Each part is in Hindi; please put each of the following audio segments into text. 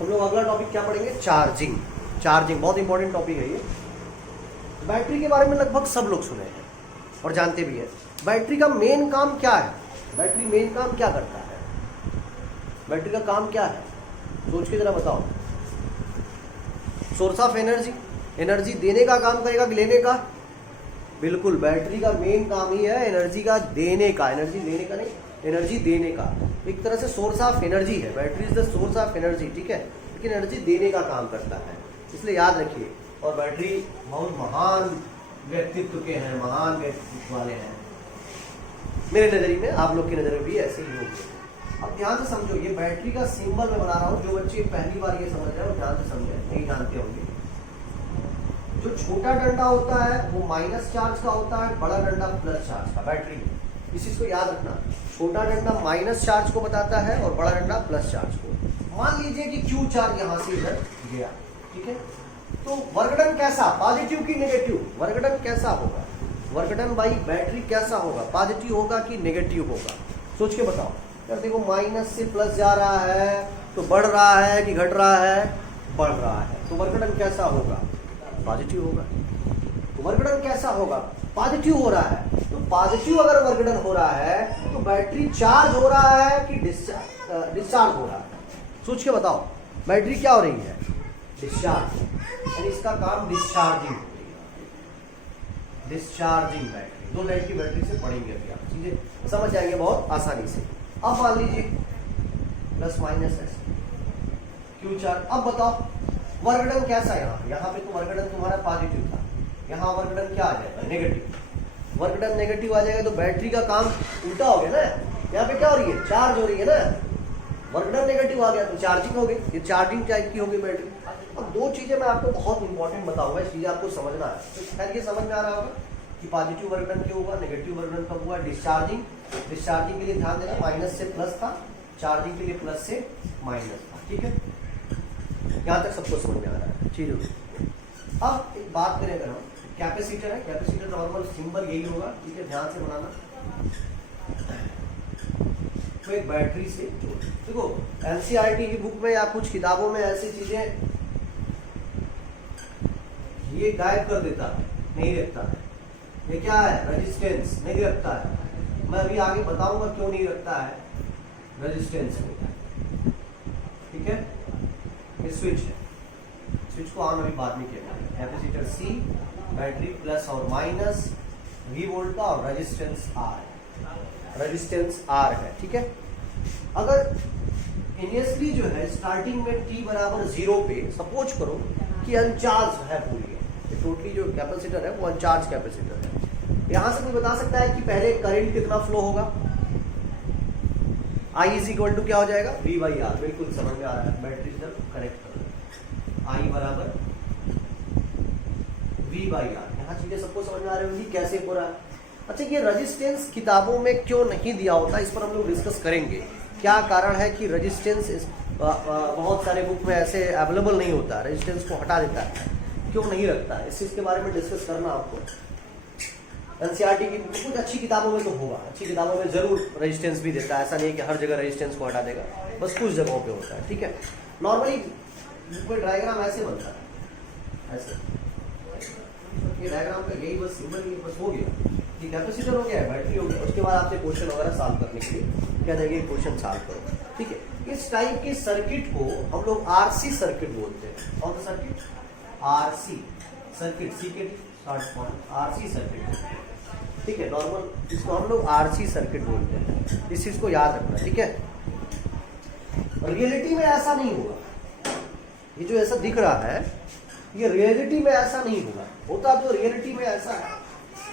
हम लोग अगला टॉपिक क्या पढ़ेंगे, चार्जिंग। चार्जिंग बहुत इंपॉर्टेंट टॉपिक है ये। बैटरी के बारे में लगभग सब लोग सुने हैं और जानते भी हैं। बैटरी का मेन काम क्या है, बैटरी मेन काम क्या करता है, बैटरी का काम क्या है, सोच के जरा बताओ। सोर्स ऑफ एनर्जी, एनर्जी देने का काम करेगा कि लेने का? बिल्कुल, बैटरी का मेन काम ही है एनर्जी का देने का, एनर्जी लेने का नहीं, एनर्जी देने का। एक तरह से सोर्स ऑफ एनर्जी है, battery is the source of energy, ठीक है, लेकिन एनर्जी देने का काम करता है, इसलिए याद रखिए। और बैटरी बहुत महान व्यक्तित्व के हैं, महान व्यक्तित्व वाले हैं मेरे नजरिए में, आप लोग की नजर में भी ऐसे ही होंगे। अब ध्यान से समझो, ये बैटरी का सिंबल मैं बना रहा हूँ, जो बच्चे पहली बार ये समझ रहे हैं वो ध्यान से समझे, नहीं जानते होंगे। जो छोटा डंडा होता है वो माइनस चार्ज का होता है, बड़ा डंडा प्लस चार्ज का, बैटरी में। इस चीज को याद रखना, छोटा डंडा माइनस चार्ज को बताता है और बड़ा डंडा प्लस चार्ज को। मान लीजिए कि क्यू चार्ज यहाँ से इधर गया, ठीक है, तो वर्कडन कैसा, पॉजिटिव की नेगेटिव, वर्कडन कैसा होगा, वर्कडन बाई बैटरी कैसा होगा, पॉजिटिव होगा कि नेगेटिव होगा, सोच के बताओ। यार देखो, माइनस से प्लस जा रहा है तो बढ़ रहा है कि घट रहा है, बढ़ रहा है, तो वर्कडन कैसा होगा, पॉजिटिव होगा। तो वर्कडन कैसा होगा, पॉजिटिव हो रहा है, तो पॉजिटिव अगर वर्कडन हो रहा है तो बैटरी चार्ज हो रहा है कि डिस्चार्ज हो रहा है, सोच के बताओ। बैटरी क्या हो रही है, डिस्चार्ज, यानी इसका काम डिस्चार्जिंग, डिस्चार्जिंग बैटरी। दो टाइप की बैटरी से पढ़ेंगे अभी आप, चीजें समझ जाएंगे बहुत आसानी से। अब मान लीजिए प्लस माइनस है क्यू चार्ज। अब बताओ वर्कडन कैसा है, यहाँ पे तो वर्कडन तुम्हारा पॉजिटिव था, यहाँ वर्कडन क्या आ जाएगा, नेगेटिव। वर्कडन नेगेटिव आ जाएगा तो बैटरी का काम उल्टा हो गया ना, यहाँ पे क्या हो रही है, चार्ज हो रही है ना, वर्कडन नेगेटिव आ गया तो चार्जिंग हो गई, ये चार्जिंग टाइप की होगी बैटरी। अब दो चीजें मैं आपको बहुत इंपॉर्टेंट बताऊंगा, इस चीजें आपको समझना है, तो शायद ये समझ में आ रहा होगा कि पॉजिटिव वर्कडन क्यों हुआ, नेगेटिव वर्कडन कब हुआ, डिस्चार्जिंग। डिस्चार्जिंग के लिए ध्यान देना, माइनस से प्लस था, चार्जिंग के लिए प्लस से माइनस था, ठीक है, यहाँ तक सबको समझ में आ रहा है चीज। अब एक बात करें अगर हम, कैपेसिटर है, कैपेसिटर नॉर्मल सिंबल यही होगा, ठीक है, ध्यान से बनाना। तो एक बैटरी से जोड़, देखो एनसीईआरटी की बुक में या कुछ किताबों में ऐसी चीजें ये गायब कर देता है, नहीं रखता है। ये क्या है, रेजिस्टेंस नहीं रखता है, मैं अभी आगे बताऊंगा क्यों नहीं रखता है रेजिस्टेंस में, ठीक है। ये स्विच है, स्विच को ऑन अभी बाद में किया, कैपेसिटर सी, बैटरी प्लस और माइनस, वी वोल्ट का, और रेजिस्टेंस आर, रेजिस्टेंस आर है, ठीक है। अगर इनिशियली जो है स्टार्टिंग में t बराबर 0 पे सपोज करो कि अनचार्ज है पूरी, ये टोटली जो कैपेसिटर है वो अनचार्ज कैपेसिटर है। यहां से कोई बता सकता है कि पहले करंट कितना फ्लो होगा, I इज इक्वल टू क्या हो जाएगा, V बाई आर, बिल्कुल समझ में आ रहा है, बैटरी जब कनेक्ट करो, I बराबर V बाई आर, यहाँ चीजें सबको समझ में आ रही होगी कैसे हो रहा है। अच्छा, ये रेजिस्टेंस किताबों में क्यों नहीं दिया होता, इस पर हम लोग डिस्कस करेंगे। क्या कारण है कि रेजिस्टेंस बहुत सारे बुक में ऐसे अवेलेबल नहीं होता, रेजिस्टेंस को हटा देता है, क्यों नहीं रखता है, इस चीज के बारे में डिस्कस करना आपको। एनसीईआरटी की कुछ अच्छी किताबों में तो होगा, अच्छी किताबों में जरूर रेजिस्टेंस भी देता है, ऐसा नहीं है कि हर जगह रेजिस्टेंस को हटा देगा, बस कुछ जगहों पे होता है, ठीक है। नॉर्मली कोई डायग्राम ऐसे बनता है, ऐसे, ये डायग्राम का यही बस सिंबल, ये बस हो गया, ये कैपेसिटर हो गया है, बैटरी हो गया, उसके बाद आपसे क्वेश्चन वगैरह सॉल्व करने के लिए क्या देंगे, क्वेश्चन सॉल्व करो, ठीक है। इस टाइप के सर्किट को हम लोग आरसी सर्किट बोलते हैं, कौन सा सर्किट, आरसी सर्किट, सी के शॉर्ट फॉर्म आरसी सर्किट, ठीक है, नॉर्मल इसको हम लोग आरसी सर्किट बोलते हैं, इस चीज को याद रखना, ठीक है। रियलिटी में ऐसा नहीं होगा, ये जो ऐसा दिख रहा है ये रियलिटी में ऐसा नहीं होता तो रियलिटी में ऐसा है,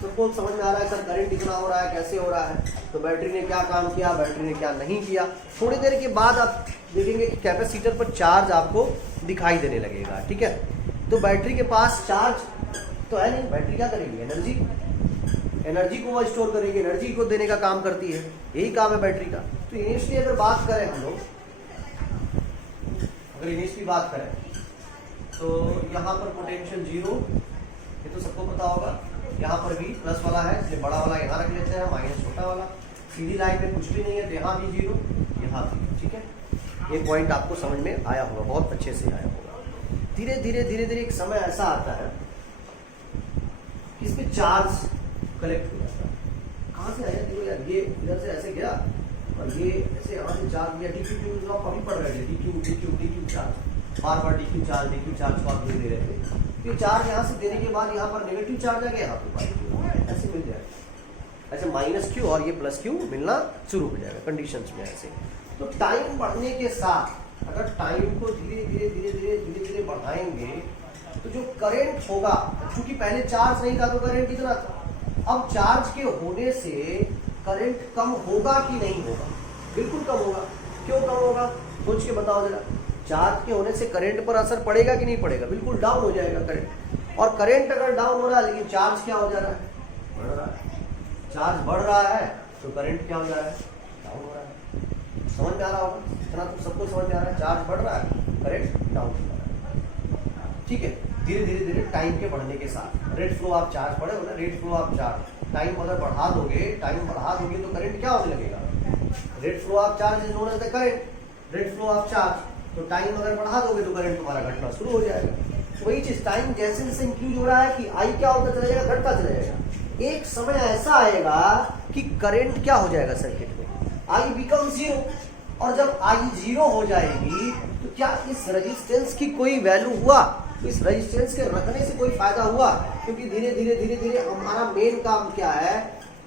सबको समझ में आ रहा है सर करंट कितना हो रहा है, कैसे हो रहा है, तो बैटरी ने क्या काम किया, बैटरी ने क्या नहीं किया। थोड़ी देर के बाद आप देखेंगे कि कैपेसिटर पर चार्ज आपको दिखाई देने लगेगा, ठीक है। तो बैटरी के पास चार्ज तो है नहीं, बैटरी क्या करेगी, एनर्जी को वो स्टोर करेगी, एनर्जी को देने का काम करती है, यही काम है बैटरी का। तो इनिशियली अगर बात करें हम लोग, अगर इनिशियली बात करें तो यहाँ पर पोटेंशियल 0, ये तो सबको पता होगा, यहाँ पर भी प्लस वाला है इसलिए बड़ा वाला यहाँ रख लेते हैं, माइनस छोटा वाला, सीधी लाइन में कुछ भी नहीं है तो यहाँ भी 0, यहाँ भी, ठीक है। ये पॉइंट आपको समझ में आया होगा, बहुत अच्छे से आया होगा। धीरे धीरे एक समय ऐसा आता है कि इसमें चार्ज कलेक्ट हो जाता है। कहाँ से आया? देखो यार, ये इधर से ऐसे गया और ये ऐसे यहाँ से चार्ज लिया, DQ जो आप अभी पढ़ रहे थे, DQ चार्ज, बार बार DQ चार्ज को आप दे रहे थे। तो चार्ज यहाँ से देने के बाद यहाँ पर नेगेटिव चार्ज आ गया, यहाँ पर पॉजिटिव, ऐसे मिल जाएगा। ऐसे -Q और ये +Q मिलना शुरू हो जाएगा कंडीशंस में ऐसे। तो टाइम बढ़ने के साथ अगर टाइम को धीरे धीरे बढ़ाएंगे तो जो करंट होगा, क्योंकि पहले चार्ज नहीं था तो करंट कितना था, अब चार्ज के होने से करंट कम होगा कि नहीं होगा? बिल्कुल कम होगा। क्यों कम होगा? सोच के बताओ जरा। चार्ज के होने से करंट पर असर पड़ेगा कि नहीं पड़ेगा? बिल्कुल डाउन हो जाएगा करंट। और करंट अगर डाउन हो रहा है, लेकिन चार्ज क्या हो जा रहा है? बढ़ रहा है। चार्ज बढ़ रहा है तो करंट क्या हो जा रहा है? डाउन हो रहा है। समझ में आ रहा होगा? इतना तो सबको समझ में आ रहा है। चार्ज बढ़ रहा है, करंट डाउन हो रहा है। ठीक है, धीरे टाइम के बढ़ने के साथ रेट फ्लो ऑफ चार्ज पढ़े हो ना, rate flow of charge. Time अगर बढ़ा दोगे तो करंट क्या होने लगेगा? Rate flow of charge is known as the current. Rate flow of charge, तो टाइम अगर बढ़ा दोगे तो करंट तुम्हारा घटना शुरू हो जाएगा। वही चीज, टाइम जैसे जैसे इंक्रीज हो रहा है कि आई क्या होता चला जाएगा? घटता चला जाएगा। एक समय ऐसा आएगा कि करंट क्या हो जाएगा सर्किट में? I become 0। और जब आई 0 हो जाएगी तो क्या इस रेजिस्टेंस की कोई वैल्यू हुआ? इस रेजिस्टेंस के रखने से कोई फायदा हुआ? क्योंकि धीरे धीरे हमारा मेन काम क्या है?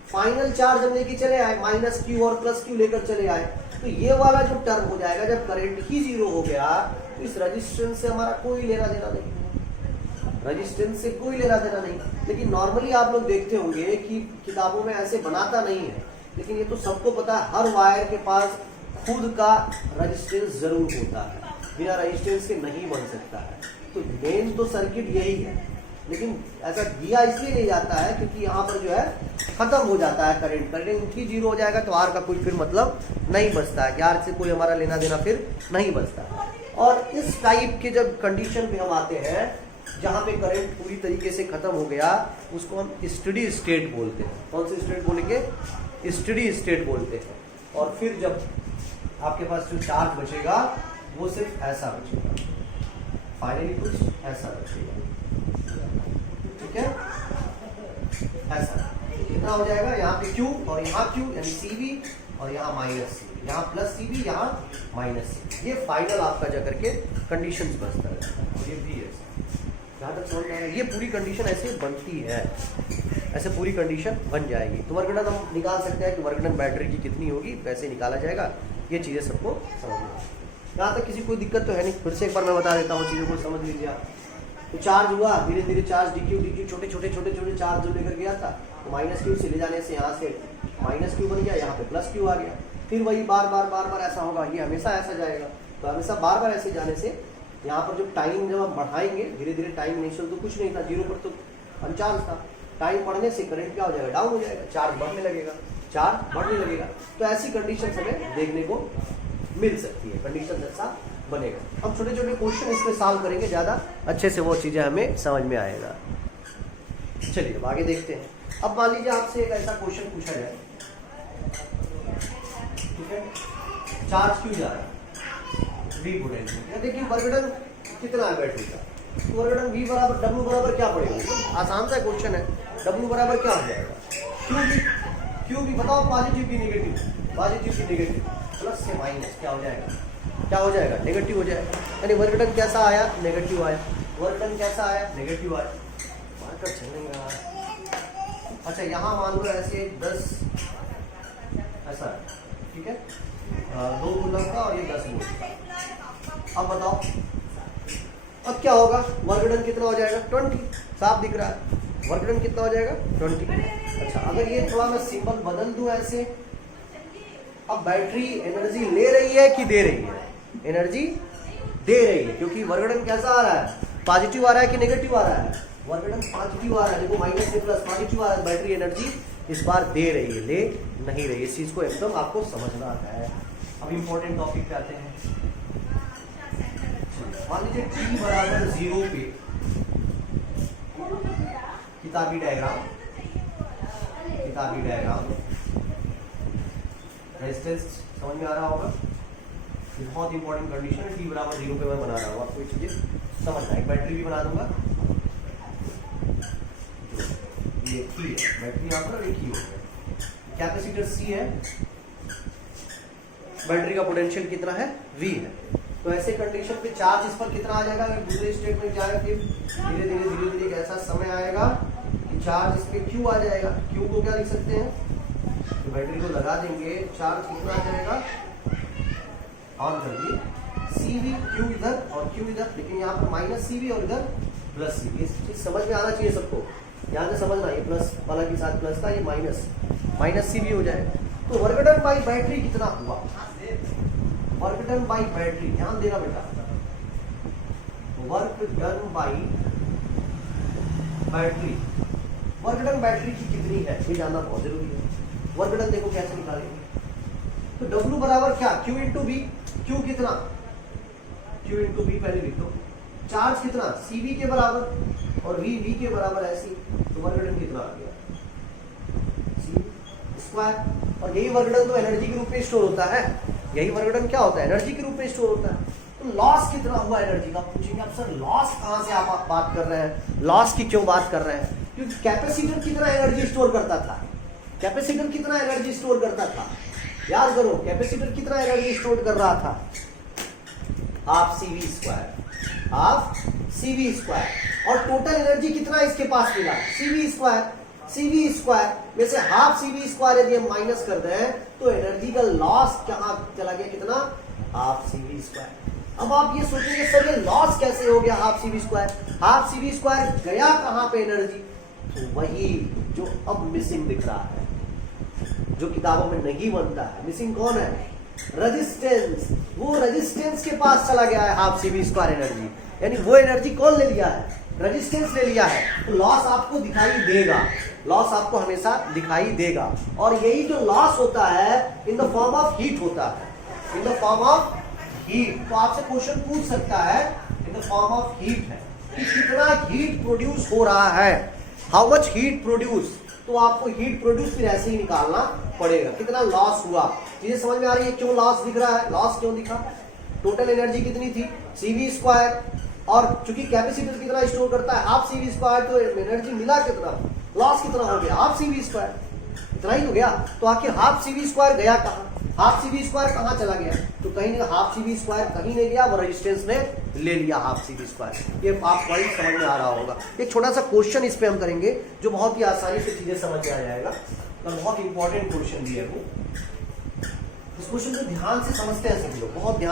फाइनल चार्ज हम लेके चले आए, -Q और +Q लेकर चले आए। तो ये वाला जो टर्म हो जाएगा, जब करंट ही 0 हो गया तो इस रेजिस्टेंस से हमारा कोई लेना देना नहीं, रेजिस्टेंस से कोई लेना देना नहीं। लेकिन नॉर्मली आप लोग देखते होंगे कि किताबों में ऐसे बनाता नहीं है, लेकिन ये तो सबको पता है, हर वायर के पास खुद का रेजिस्टेंस जरूर होता है, बिना रेजिस्टेंस के नहीं बन सकता है। तो मेन तो सर्किट यही है, लेकिन ऐसा दिया इसलिए नहीं जाता है क्योंकि यहाँ पर जो है खत्म हो जाता है करंट ही 0 हो जाएगा तो आर का कोई फिर मतलब नहीं बचता है, कि आर से कोई हमारा लेना देना फिर नहीं बचता है। और इस टाइप के जब कंडीशन पे हम आते हैं जहाँ पे करंट पूरी तरीके से खत्म हो गया, उसको हम स्टडी स्टेट बोलते हैं। कौन से स्टेट बोलेंगे? स्टडी स्टेट बोलते हैं। और फिर जब आपके पास जो चार्ज बचेगा वो सिर्फ ऐसा बचेगा, फाइनली कुछ ऐसा बचेगा। ठीक है, ऐसा कितना हो जाएगा? यहाँ पे Q और यहाँ Q यानी CV और यहाँ -CV, यहाँ +CV, यहाँ -CV। ये फाइनल आपका जाकर के कंडीशंस बचता है। ये भी है, जहाँ तक समझ में आएगा, ये पूरी कंडीशन ऐसे बनती है, ऐसे पूरी कंडीशन बन जाएगी। तो वर्क डन हम निकाल सकते हैं कि वर्क डन बैटरी की कितनी होगी, कैसे निकाला जाएगा, ये चीज़ें सबको समझ में। यहाँ तक किसी कोई दिक्कत तो है नहीं। फिर से एक बार मैं बता देता हूँ, चीज़ों को समझ लीजिए आप। तो चार्ज हुआ, धीरे धीरे चार्ज DQ छोटे छोटे चार्ज जो लेकर गया था, तो -Q से ले जाने से यहाँ से -Q बन गया, यहाँ पे +Q आ गया। फिर वही बार बार ऐसा होगा, ये हमेशा ऐसा जाएगा। तो हमेशा बार ऐसे जाने से यहाँ पर जो टाइम जब हम बढ़ाएंगे, धीरे धीरे टाइम इनिशियल तो कुछ नहीं था, 0 पर तो अनचार्ज था। टाइम बढ़ने से करंट क्या हो जाएगा? डाउन हो जाएगा, चार्ज बढ़ने लगेगा। तो ऐसी कंडीशन हमें देखने को मिल सकती है, कंडीशन ऐसा बनेगा। हम छोटे छोटे क्वेश्चन इसमें सॉल्व करेंगे, ज़्यादा अच्छे से वो चीज़ें हमें समझ में आएगा। चलिए अब आगे देखते हैं। अब मान लीजिए आपसे एक ऐसा क्वेश्चन पूछा जाए, ठीक है, चार्ज क्यों जा रहा है V पोटेंशियल। देखिए वर्क डन कितना है बैटरी का, तो वर्क डन V बराबर W बराबर क्या पड़ेगा? आसान सा क्वेश्चन है। W बराबर क्या हो जाएगा? क्यों भी बताओ, पॉजिटिव की नेगेटिव, प्लस से माइनस क्या हो जाएगा? नेगेटिव हो जाएगा। यानी वर्क डन कैसा आया? नेगेटिव आया। वर्क डन कैसा आया? नेगेटिव आया। मार्कर चलेगा। अच्छा, यहाँ मान लो ऐसे 10 ऐसा, ठीक है, 2 कूलम का और ये 10 वोल्ट का। अब बताओ अब क्या होगा? वर्क डन कितना हो जाएगा? 20। साफ दिख रहा है, वर्क डन कितना हो जाएगा? 20। अच्छा, अगर ये थोड़ा मैं सिंबल बदल दूं ऐसे, अब बैटरी एनर्जी ले रही है कि दे रही है? एनर्जी दे रही है, क्योंकि वर्क डन कैसा आ रहा है? पॉजिटिव आ रहा है कि नेगेटिव आ रहा है? वर्क डन पॉजिटिव आ रहा है। देखो, माइनस से प्लस पॉजिटिव आ रहा है। बैटरी एनर्जी इस बार दे रही है, ले नहीं रही है। इस चीज को एकदम आपको समझना है। अब इंपॉर्टेंट टॉपिक पे आते हैं। मान लीजिए t बराबर 0 पे किताबी डायग्राम रेजिस्टेंस समझ में आ रहा होगा। ये बहुत इंपॉर्टेंट कंडीशन है, t बराबर 0 पे मैं बना रहा हूँ, आपको ये चीजें समझना है। एक बैटरी भी बना दूंगा, ये की है बैटरी यहाँ पर, एक ही हो गया। कैपेसिटर C है, बैटरी का पोटेंशियल कितना है, V है। तो ऐसे कंडीशन पे चार्ज इस पर कितना आ जाएगा, अगर दूसरे स्टेट में जाए फिर धीरे धीरे एक ऐसा समय आएगा कि चार्ज इस पे Q आ जाएगा। Q को क्या लिख सकते हैं, तो बैटरी को लगा देंगे, चार्ज कितना आ जाएगा, ऑन कर दिए, CV Q इधर और Q इधर, लेकिन यहाँ पर माइनस CV और इधर प्लस CV। इस चीज समझ में आना चाहिए सबको, यहाँ से समझना, ये प्लस वाला के साथ प्लस था, ये माइनस CV हो जाए। तो वर्क डन बाई बैटरी कितना हुआ, वर्क डन बाई बैटरी, ध्यान देना बेटा, work done by battery, work done battery की कितनी है ये जानना बहुत जरूरी है। वर्क डन देखो कैसे निकालेंगे, तो W बराबर क्या, Q इंटू V, Q कितना, Q इंटू V पहले लिख दो, चार्ज कितना CV के बराबर और V के बराबर ऐसी, तो वर्क डन कितना आ गया, C स्क्वायर। और यही वर्क डन तो एनर्जी के रूप में स्टोर होता है, यही वर्क डन क्या होता है, एनर्जी के रूप में स्टोर होता है। तो लॉस कितना हुआ एनर्जी का, पूछेंगे आप सर लॉस कहां से आप बात कर रहे हैं, लॉस की क्यों बात कर रहे हैं, क्योंकि कैपेसिटर कितना एनर्जी स्टोर करता था, कैपेसिटर कितना एनर्जी स्टोर करता था, याद करो, कैपेसिटर कितना एनर्जी स्टोर कर रहा था, half CV square, half CV square. और टोटल एनर्जी कितना इसके पास मिला, CV स्क्वायर, CV स्क्वायर में से हाफ CV स्क्वायर यदि हम माइनस कर दें तो एनर्जी का लॉस कहां चला गया, कितना, हाफ CV स्क्वायर। अब आप ये सोचेंगे सर ये लॉस कैसे हो गया half CV square, half CV square गया कहां पे एनर्जी, तो वही जो अब मिसिंग दिख रहा है, जो किताबों में नहीं बनता है। मिसिंग कौन है, रेजिस्टेंस, वो रेजिस्टेंस के पास चला गया है हाफ CV स्क्वायर एनर्जी, यानी वो एनर्जी कौन ले लिया है, रेजिस्टेंस ले लिया है। तो लॉस आपको दिखाई देगा, लॉस आपको हमेशा दिखाई देगा, और यही जो लॉस होता है in the form of heat होता है, in the form of heat. तो आपसे क्वेश्चन पूछ सकता है in the form of heat है कि कितना हीट प्रोड्यूस हो रहा है, हाउ मच हीट प्रोड्यूस। तो आपको हीट प्रोड्यूस फिर ऐसे ही निकालना पड़ेगा, कितना लॉस हुआ। चीजें समझ में आ रही है, क्यों लॉस दिख रहा है, लॉस क्यों दिखा, टोटल एनर्जी कितनी थी CV स्क्वायर, और चूंकि कैपेसिटर कितना स्टोर करता है हाफ CV स्क्वायर, तो एनर्जी मिला कितना, लॉस कितना हो गया, हाफ CV स्क्वायर, इतना ही तो गया। तो आखिर हाफ CV स्क्वायर गया कहाँ, हाफ CV स्क्वायर कहाँ चला गया, तो कहीं नहीं, हाफ CV स्क्वायर कहीं नहीं गया, वो रेजिस्टेंस ने ले लिया हाफ CV स्क्वायर। ये आप पॉइंट समझ में आ रहा होगा। एक छोटा सा क्वेश्चन इस पे हम करेंगे जो बहुत ही आसानी से चीजें समझ में आ जाएगा, तो बहुत इंपॉर्टेंट क्वेश्चन भी है वो। इस क्वेश्चन को ध्यान से समझते हैं सभी लोग, बहुत ध्यान